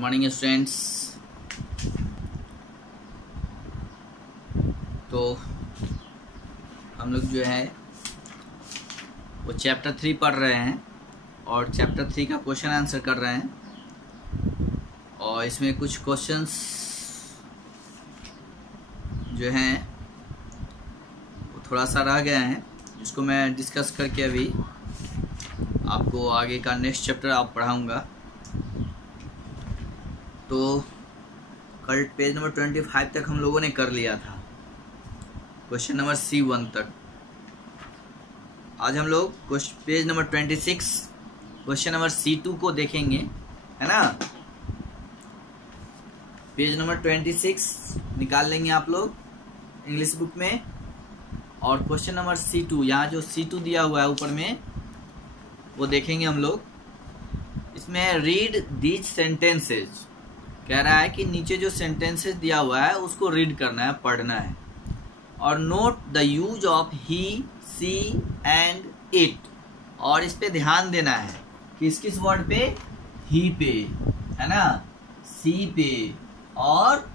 Morning students. तो हम लोग जो है वो चैप्टर 3 पढ़ रहे हैं और चैप्टर 3 का क्वेश्चन आंसर कर रहे हैं। और इसमें कुछ क्वेश्चंस जो हैं वो थोड़ा सा रह गए हैं, जिसको मैं डिस्कस करके अभी आपको आगे का नेक्स्ट चैप्टर आप पढ़ाऊँगा। तो कल पेज नंबर 25 तक हम लोगों ने कर लिया था, क्वेश्चन नंबर C1 तक। आज हम लोग page number 26 question number C2 को देखेंगे, है ना। पेज नंबर 26 निकाल लेंगे आप लोग इंग्लिश बुक में, और क्वेश्चन नंबर C2, यहाँ जो C2 दिया हुआ है ऊपर में, वो देखेंगे हम लोग। इसमें रीड दीज सेंटेंसेज कह रहा है कि नीचे जो सेंटेंसेस दिया हुआ है उसको रीड करना है, पढ़ना है, और note the use of he, she and it. और इस पे ध्यान देना है, किस किस वर्ड पे? ही पे, है ना, सी पे और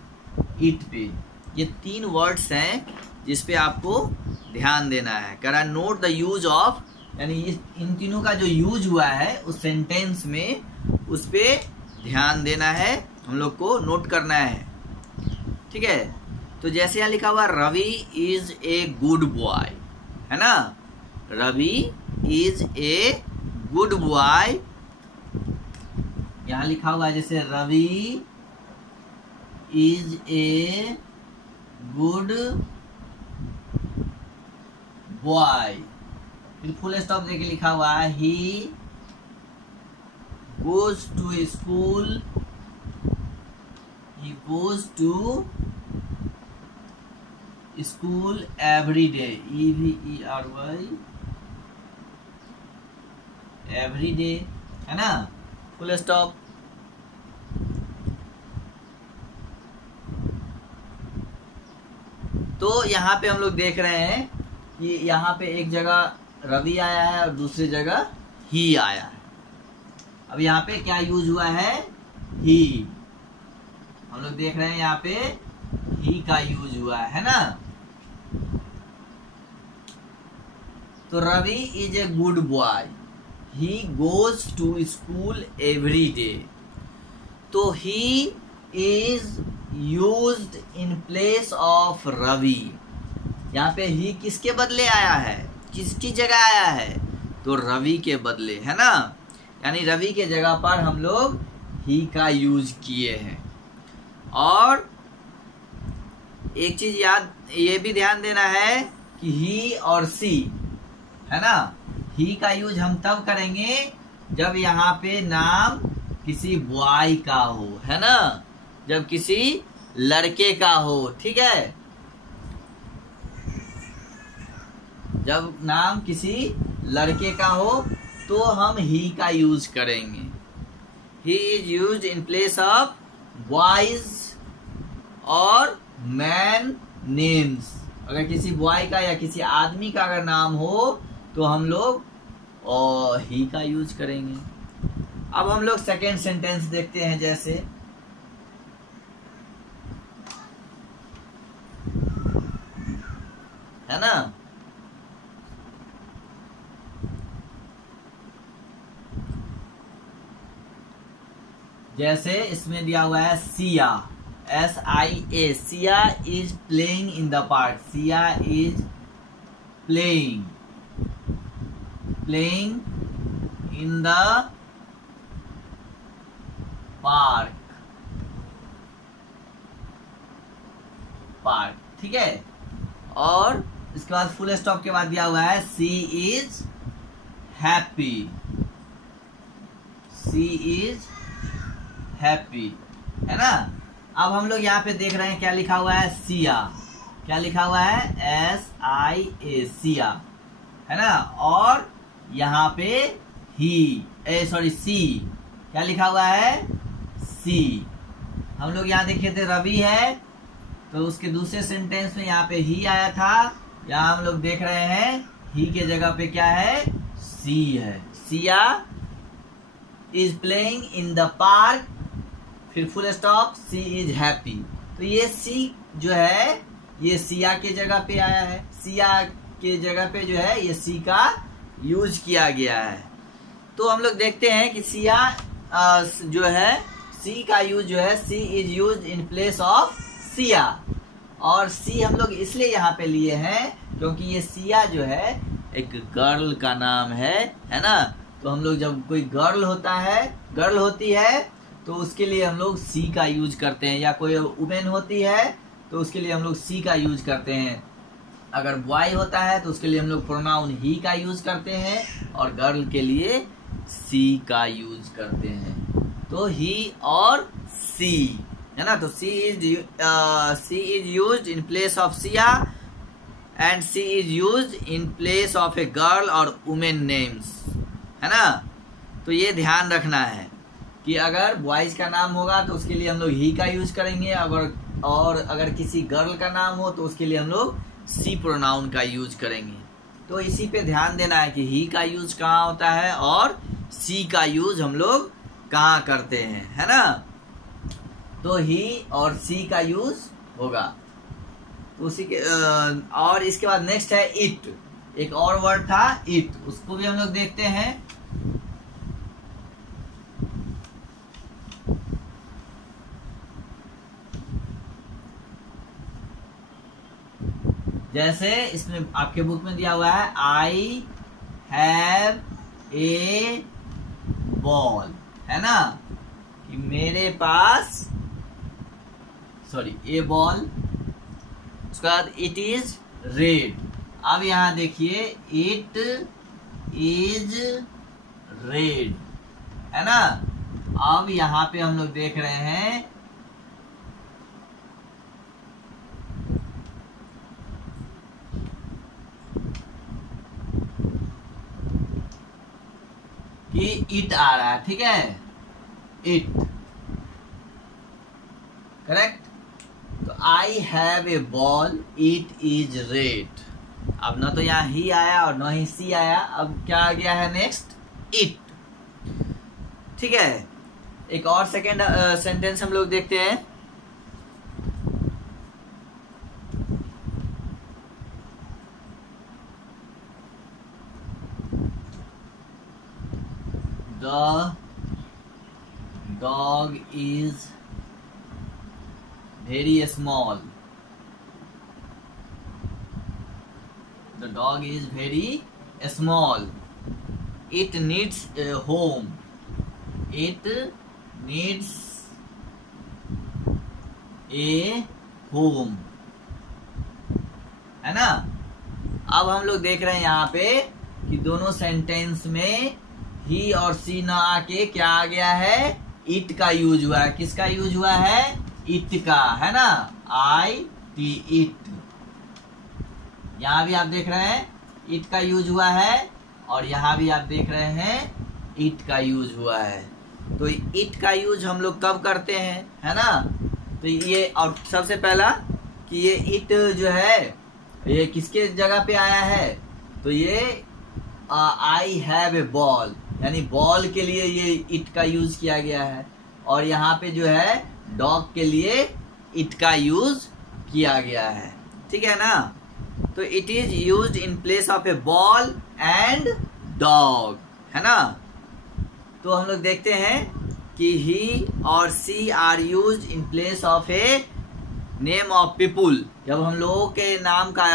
इट पे। ये 3 वर्ड्स हैं जिस पे आपको ध्यान देना है। कह रहा है नोट द यूज ऑफ, यानी इन तीनों का जो यूज हुआ है उस सेंटेंस में, उस पे ध्यान देना है, हम लोग को नोट करना है, ठीक है। तो जैसे यहाँ लिखा हुआ Ravi is a good boy, है ना, Ravi is a good boy. यहाँ लिखा हुआ है जैसे Ravi is a good boy, फिर फुल स्टॉप देके लिखा हुआ है he goes to school, he goes to school every day, every every day, है ना, फुल स्टॉप। तो यहाँ पे हम लोग देख रहे हैं कि यहाँ पे एक जगह रवि आया है और दूसरी जगह ही आया है। अब यहाँ पे क्या यूज हुआ है? ही। हम लोग देख रहे हैं यहाँ पे ही का यूज हुआ है ना। तो Ravi is a good boy, he goes to school every day. तो he is used in place of Ravi. यहाँ पे ही किसके बदले आया है? किसकी जगह आया है? तो रवि के बदले, है ना। यानी रवि के जगह पर हम लोग ही का यूज किए हैं। और एक चीज याद, ये भी ध्यान देना है कि ही और सी, है ना, ही का यूज हम तब करेंगे जब यहाँ पे नाम किसी बॉय का हो, है ना, जब किसी लड़के का हो, ठीक है। जब नाम किसी लड़के का हो तो हम ही का यूज करेंगे। ही is used in place of boys और मैन नेम्स। अगर किसी बॉय का या किसी आदमी का अगर नाम हो तो हम लोग ही का यूज करेंगे। अब हम लोग सेकेंड सेंटेंस देखते हैं, जैसे है ना, जैसे इसमें दिया हुआ है Siya, SIA, Siya is playing in the park. Siya is playing in the park, ठीक है। और इसके बाद फुल स्टॉप के बाद दिया हुआ है she is happy, she is happy, है ना। अब हम लोग यहाँ पे देख रहे हैं क्या लिखा हुआ है? सिया। क्या लिखा हुआ है? SIA, सिया, है ना। और यहाँ पे सी, क्या लिखा हुआ है? सी। हम लोग यहाँ देखे थे रवि है, तो उसके दूसरे सेंटेंस में यहाँ पे ही आया था। यहाँ हम लोग देख रहे हैं ही के जगह पे क्या है? सी है। Siya is playing in the park, फिर full stop, she is happy. तो ये सी जो है ये सिया के जगह पे आया है, सिया के जगह पे जो है ये सी का यूज किया गया है। तो हम लोग देखते हैं कि सिया जो है सी का यूज जो है she is use in place of Siya. और सी हम लोग इसलिए यहाँ पे लिए हैं क्योंकि ये सिया जो है एक गर्ल का नाम है ना। तो हम लोग जब कोई गर्ल होती है तो उसके लिए हम लोग सी का यूज करते हैं, या कोई वुमेन होती है तो उसके लिए हम लोग सी का यूज करते हैं। अगर बॉय होता है तो उसके लिए हम लोग प्रोनाउन ही का यूज करते हैं, और गर्ल के लिए सी का यूज करते हैं। तो ही और सी है ना। तो she is use in place of Siya and she is use in place of a girl और वुमेन नेम्स, है ना। तो ये ध्यान रखना है कि अगर बॉयज का नाम होगा तो उसके लिए हम लोग ही का यूज करेंगे, और अगर किसी गर्ल का नाम हो तो उसके लिए हम लोग सी प्रोनाउन का यूज करेंगे। तो इसी पे ध्यान देना है कि ही का यूज कहाँ होता है और सी का यूज हम लोग कहाँ करते हैं, है ना। तो ही और सी का यूज होगा। तो उसी के और इसके बाद नेक्स्ट है इट। एक और वर्ड था इट, उसको भी हम लोग देखते हैं। जैसे इसमें आपके बुक में दिया हुआ है आई हैव ए बॉल, है ना, कि मेरे पास ए बॉल। उसके बाद इट इज रेड। अब यहां देखिए इट इज रेड, है ना। अब यहां पे हम लोग देख रहे हैं कि इट आ रहा है, ठीक है, इट, करेक्ट। तो I have a ball, it is red. अब ना तो यहाँ ही आया और ना ही सी आया, अब क्या आ गया है नेक्स्ट, इट, ठीक है। एक और सेकेंड सेंटेंस हम लोग देखते हैं। The dog is very small. The dog is very small. It needs a home. It needs a home, है ना। अब हम लोग देख रहे हैं यहाँ पे कि दोनों सेंटेंस में ही और सी ना आके क्या आ गया है, इट का यूज हुआ है। किसका यूज हुआ है, इट का, है ना, आई टी, इट। यहां भी आप देख रहे हैं इट का यूज हुआ है, और यहां भी आप देख रहे हैं इट का यूज हुआ है। तो इट का यूज हम लोग कब करते हैं, है ना। तो ये, और सबसे पहला कि ये इट जो है ये किसके जगह पे आया है, तो ये आई हैव ए बॉल, यानी बॉल के लिए ये इट का यूज किया गया है। और यहाँ पे जो है डॉग के लिए इट का यूज किया गया है, ठीक है ना। तो it is used in place of A ball and dog, है ना। तो हम लोग देखते हैं कि ही और she are used in place of a name of people. जब हम लोगों के नाम का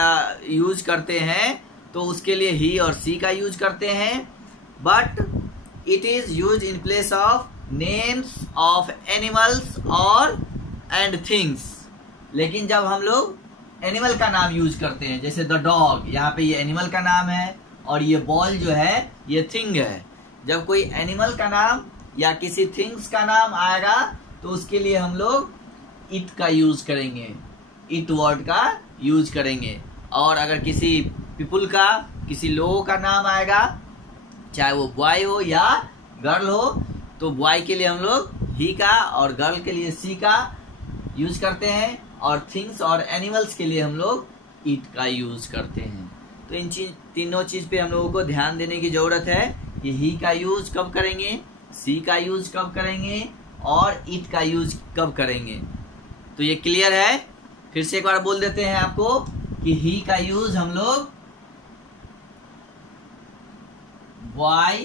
यूज करते हैं तो उसके लिए ही और सी का यूज करते हैं, but it is use in place of names of animals और एंड थिंग्स। लेकिन जब हम लोग एनिमल का नाम यूज करते हैं, जैसे द डॉग, यहाँ पे ये एनिमल का नाम है, और ये बॉल जो है ये थिंग है। जब कोई एनिमल का नाम या किसी थिंग्स का नाम आएगा तो उसके लिए हम लोग इट का यूज करेंगे, इट वर्ड का यूज करेंगे। और अगर किसी पीपुल का, किसी लोगों का नाम आएगा, चाहे वो बॉय हो या गर्ल हो, तो बॉय के लिए हम लोग ही का और गर्ल के लिए सी का यूज करते हैं, और थिंग्स और एनिमल्स के लिए हम लोग इट का यूज करते हैं। तो इन तीनों चीज पे हम लोगों को ध्यान देने की जरूरत है कि ही का यूज कब करेंगे, सी का यूज कब करेंगे, और इट का यूज कब करेंगे। तो ये क्लियर है। फिर से एक बार बोल देते हैं आपको कि ही का यूज हम लोग बॉय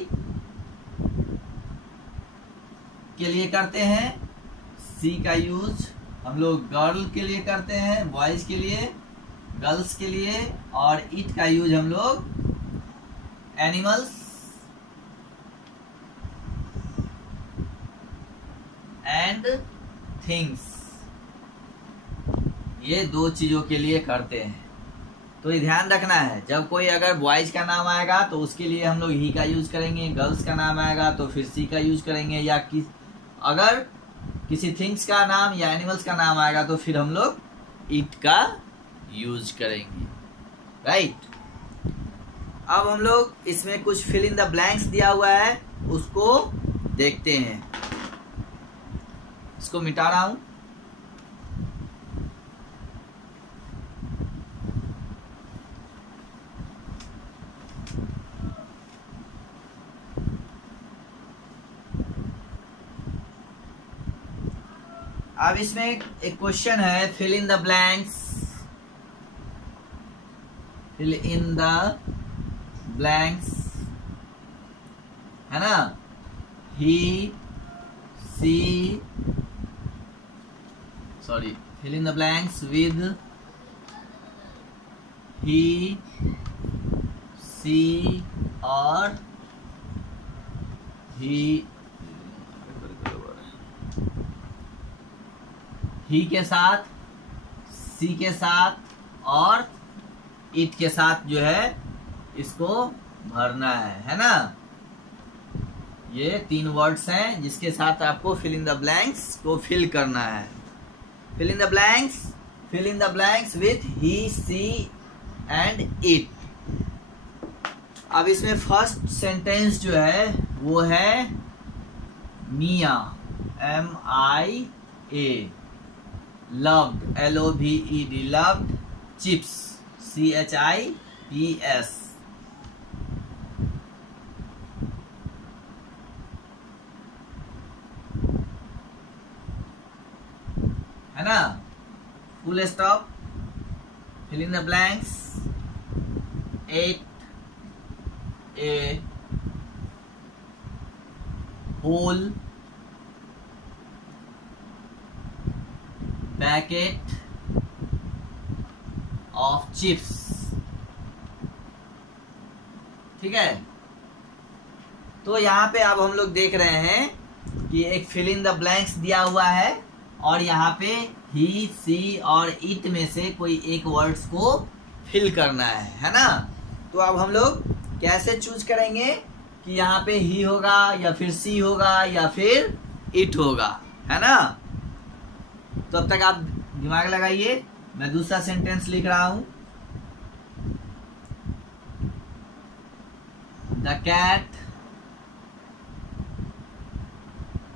के लिए करते हैं, सी का यूज हम लोग गर्ल के लिए करते हैं, बॉयज के लिए, गर्ल्स के लिए, और इट का यूज हम लोग एनिमल्स एंड थिंग्स, ये दो चीजों के लिए करते हैं। तो ये ध्यान रखना है, जब कोई अगर बॉयज का नाम आएगा तो उसके लिए हम लोग ही का यूज करेंगे, गर्ल्स का नाम आएगा तो फिर सी का यूज करेंगे, या अगर किसी थिंग्स का नाम या एनिमल्स का नाम आएगा तो फिर हम लोग इट का यूज करेंगे। राइट। अब हम लोग इसमें कुछ फिल इन द ब्लैंक्स दिया हुआ है, उसको देखते हैं। इसको मिटा रहा हूं। अब इसमें एक क्वेश्चन है, fill in the blanks, fill in the blanks, है ना। He she sorry fill in the blanks with he she और ही के साथ, सी के साथ और इट के साथ जो है इसको भरना है ना। ये 3 वर्ड्स हैं जिसके साथ आपको फिल इन द ब्लैंक्स को फिल करना है। Fill in the blanks, fill in the blanks with he she and it. अब इसमें फर्स्ट सेंटेंस जो है वो है मिया, MIA, loved, LOVED, loved chips, CHIPS। है ना। Full stop, fill in the blanks, ate a whole packet of chips. ठीक है। तो यहाँ पे अब हम लोग देख रहे हैं कि एक फिल इन द ब्लैंक्स दिया हुआ है और यहाँ पे ही, सी और इट में से कोई एक वर्ड्स को फिल करना है ना। तो अब हम लोग कैसे चूज करेंगे कि यहाँ पे ही होगा या फिर सी होगा या फिर इट होगा, है ना। तो अब तक आप दिमाग लगाइए, मैं दूसरा सेंटेंस लिख रहा हूं। The cat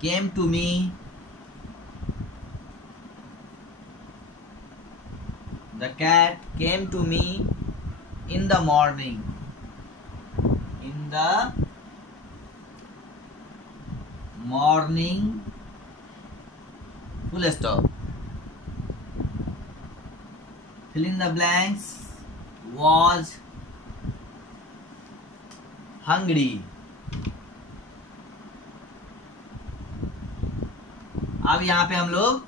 came to me, the cat came to me in the morning, in the morning, full stop. Fill in the blanks, was hungry। अब यहाँ पे हम लोग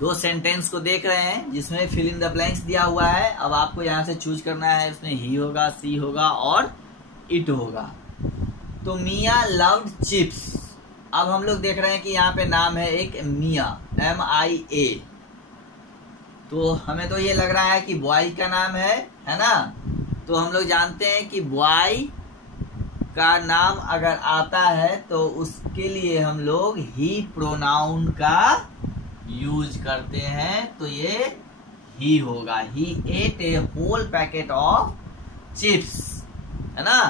2 सेंटेंस को देख रहे हैं जिसमें फिल इन द ब्लैंक्स दिया हुआ है। अब आपको यहाँ से चूज करना है, उसमें ही होगा, सी होगा और इट होगा। तो मिया लव्ड चिप्स। अब हम लोग देख रहे हैं कि यहाँ पे नाम है एक मिया, MIA। तो हमें तो ये लग रहा है कि बॉय का नाम है ना। तो हम लोग जानते हैं कि बॉय का नाम अगर आता है तो उसके लिए हम लोग ही प्रोनाउन का यूज करते हैं। तो ये ही होगा, he ate a whole packet of chips, है ना।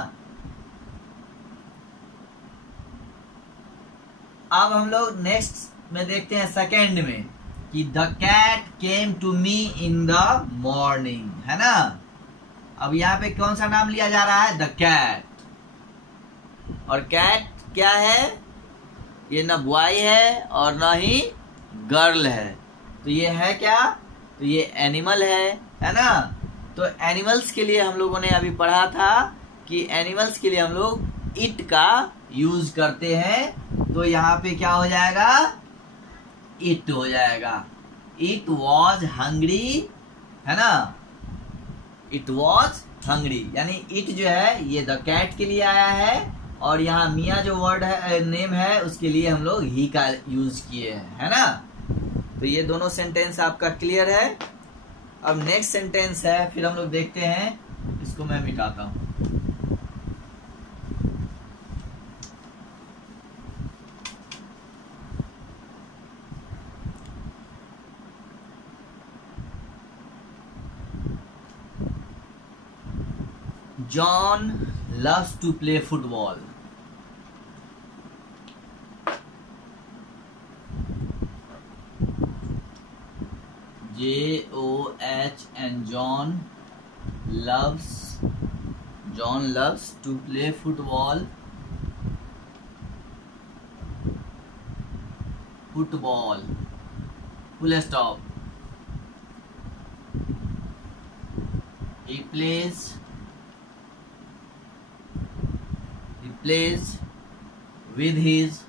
अब हम लोग नेक्स्ट में देखते हैं सेकेंड में कि the cat came to me in the morning, है ना। अब यहाँ पे कौन सा नाम लिया जा रहा है, द कैट। और कैट क्या है, ये ना बॉय है और ना ही गर्ल है, तो ये है क्या, तो ये एनिमल है ना। तो एनिमल्स के लिए हम लोगों ने अभी पढ़ा था कि एनिमल्स के लिए हम लोग इट का यूज करते हैं, तो यहाँ पे क्या हो जाएगा, इट हो जाएगा। इट वॉज हंग्री, है ना, इट वॉज हंग्री, यानी इट जो है ये द कैट के लिए आया है, और यहाँ मिया जो वर्ड है, नेम है, उसके लिए हम लोग ही का यूज किए हैं, है ना। तो ये दोनों सेंटेंस आपका क्लियर है। अब नेक्स्ट सेंटेंस है, फिर हम लोग देखते हैं, इसको मैं मिटाता हूं। John loves to play football. John, John loves to play football. Football. Full stop. He plays with his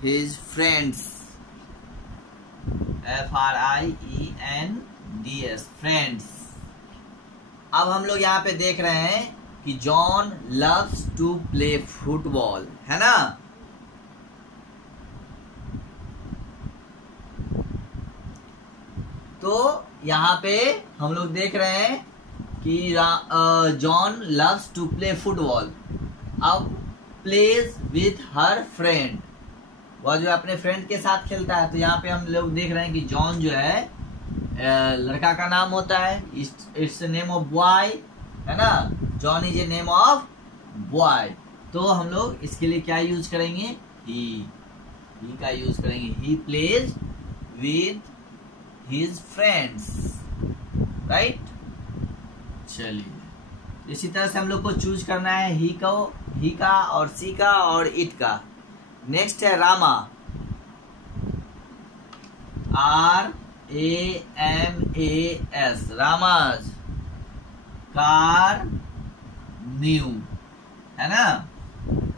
friends, friends, friends। अब हम लोग यहाँ पे देख रहे हैं कि John loves to play football, है ना। तो यहाँ पे हम लोग देख रहे हैं कि John loves to play football. अब प्लेज विथ हर फ्रेंड, वह जो अपने फ्रेंड के साथ खेलता है। तो यहाँ पे हम लोग देख रहे हैं कि जॉन जो है लड़का का नाम होता है, इट्स नेम ऑफ बॉय, है ना। John is a name of boy, तो हम लोग इसके लिए क्या यूज करेंगे, ही का यूज करेंगे। He plays with his friends, right. चलिए, इसी तरह से हम लोग को चूज करना है ही का और सी का और इट का। नेक्स्ट है Rama, RAMAS, Rama's. Car new, है ना।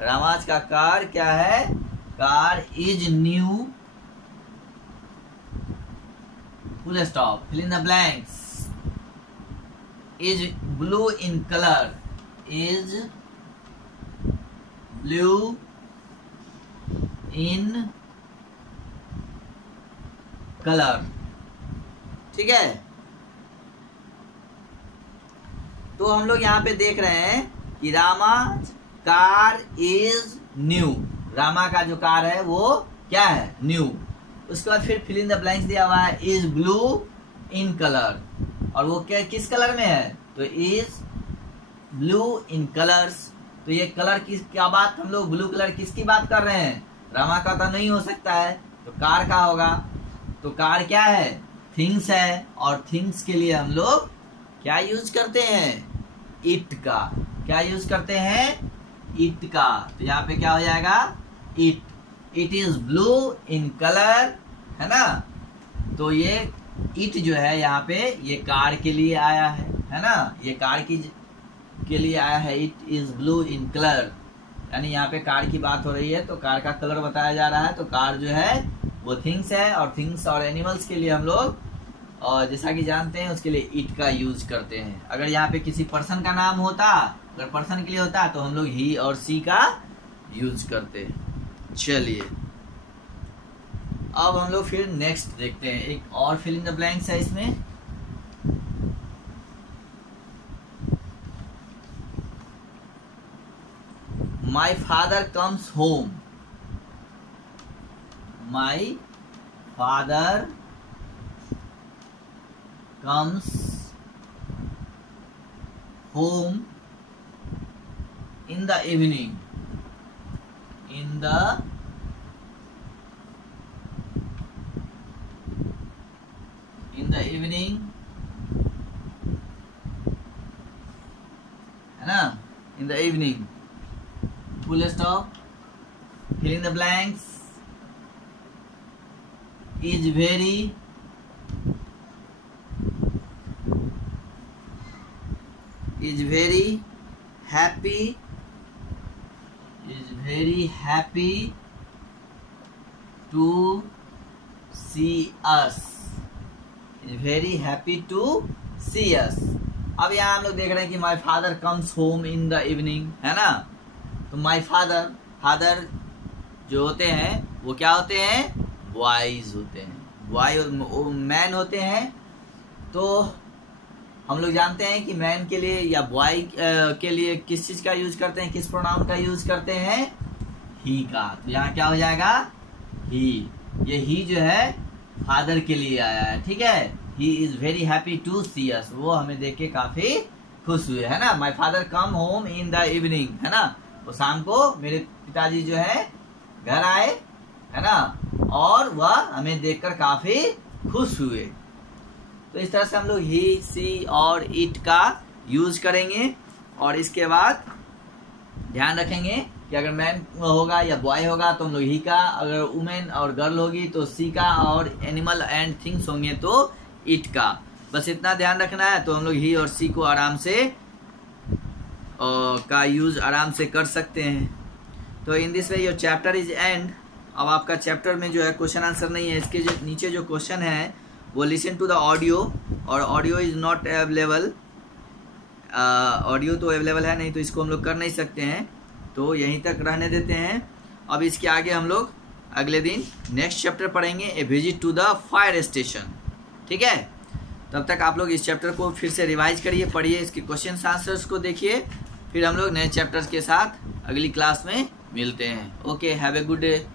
रामाज का कार क्या है, car is new, full stop, fill in the blanks. Is blue in colour, is blue in colour, ठीक है। तो हम लोग यहाँ पे देख रहे हैं कि Rama car is new, Rama का जो कार है वो क्या है, न्यू। उसके बाद फिर फिल इन द ब्लैंक्स दिया हुआ है, इज ब्लू इन कलर, और वो क्या किस कलर में है, तो इज ब्लू इन कलर्स। तो ये कलर की क्या बात, हम लोग ब्लू कलर किसकी बात कर रहे हैं, रामा का तो नहीं हो सकता है, तो कार का होगा। तो कार क्या है, थिंग्स है, और थिंग्स के लिए हम लोग क्या यूज करते हैं, इट का। क्या यूज करते हैं, इट का। तो यहाँ पे क्या हो जाएगा, it is blue in colour, है ना। तो ये इट जो है यहाँ पे ये कार के लिए आया है ना, ये कार के लिए आया है। It is blue in colour, यानी यहाँ पे कार की बात हो रही है, तो कार का कलर बताया जा रहा है। तो कार जो है वो थिंग्स है, और थिंग्स और एनिमल्स के लिए हम लोग, और जैसा कि जानते हैं, उसके लिए इट का यूज करते हैं। अगर यहाँ पे किसी पर्सन का नाम होता, अगर पर्सन के लिए होता, तो हम लोग ही और सी का यूज करते हैं। चलिए, अब हम लोग फिर नेक्स्ट देखते हैं, एक और फिल इन द ब्लैंक्स है इसमें। My father comes home. My father comes home in the evening. In the evening, है ना, in the evening. Full stop. Fill in the blanks. Is very happy. Is very happy to see us. Is very happy to see us. अब यहाँ हम लोग देख रहे हैं कि my father comes home in the evening, है ना। तो my फादर जो होते हैं वो क्या होते हैं, बॉयज होते हैं, बॉय मैन होते हैं। तो हम लोग जानते हैं कि मैन के लिए या बॉय के लिए किस चीज का यूज करते हैं, किस प्रोनाउन का यूज करते हैं, ही का। तो यहाँ क्या हो जाएगा, ही। ये ही जो है फादर के लिए आया है, ठीक है। He is very happy to see us, वो हमें देख के काफी खुश हुए, है ना। My father come home in the evening, है ना। वो शाम को मेरे पिताजी जो है घर आए, है ना, और वह हमें देखकर काफी खुश हुए। तो इस तरह से हम लोग ही, सी और इट का यूज करेंगे। और इसके बाद ध्यान रखेंगे कि अगर मैन होगा या बॉय होगा तो हम लोग ही का, अगर वुमेन और गर्ल होगी तो सी का, और एनिमल एंड थिंग्स होंगे तो इट का। बस इतना ध्यान रखना है। तो हम लोग ही और सी को आराम से का यूज आराम से कर सकते हैं। तो in this way your chapter is and. अब आपका चैप्टर में जो है क्वेश्चन आंसर नहीं है, इसके जो नीचे जो क्वेश्चन है वो लिसन टू द ऑडियो, और audio is not available. Audio तो अवेलेबल है नहीं, तो इसको हम लोग कर नहीं सकते हैं, तो यहीं तक रहने देते हैं। अब इसके आगे हम लोग अगले दिन नेक्स्ट चैप्टर पढ़ेंगे, a visit to the fire station, ठीक है। तब तक आप लोग इस चैप्टर को फिर से रिवाइज करिए, पढ़िए, इसके क्वेश्चन आंसर्स को देखिए, फिर हम लोग नए चैप्टर्स के साथ अगली क्लास में मिलते हैं। Okay, have a good day.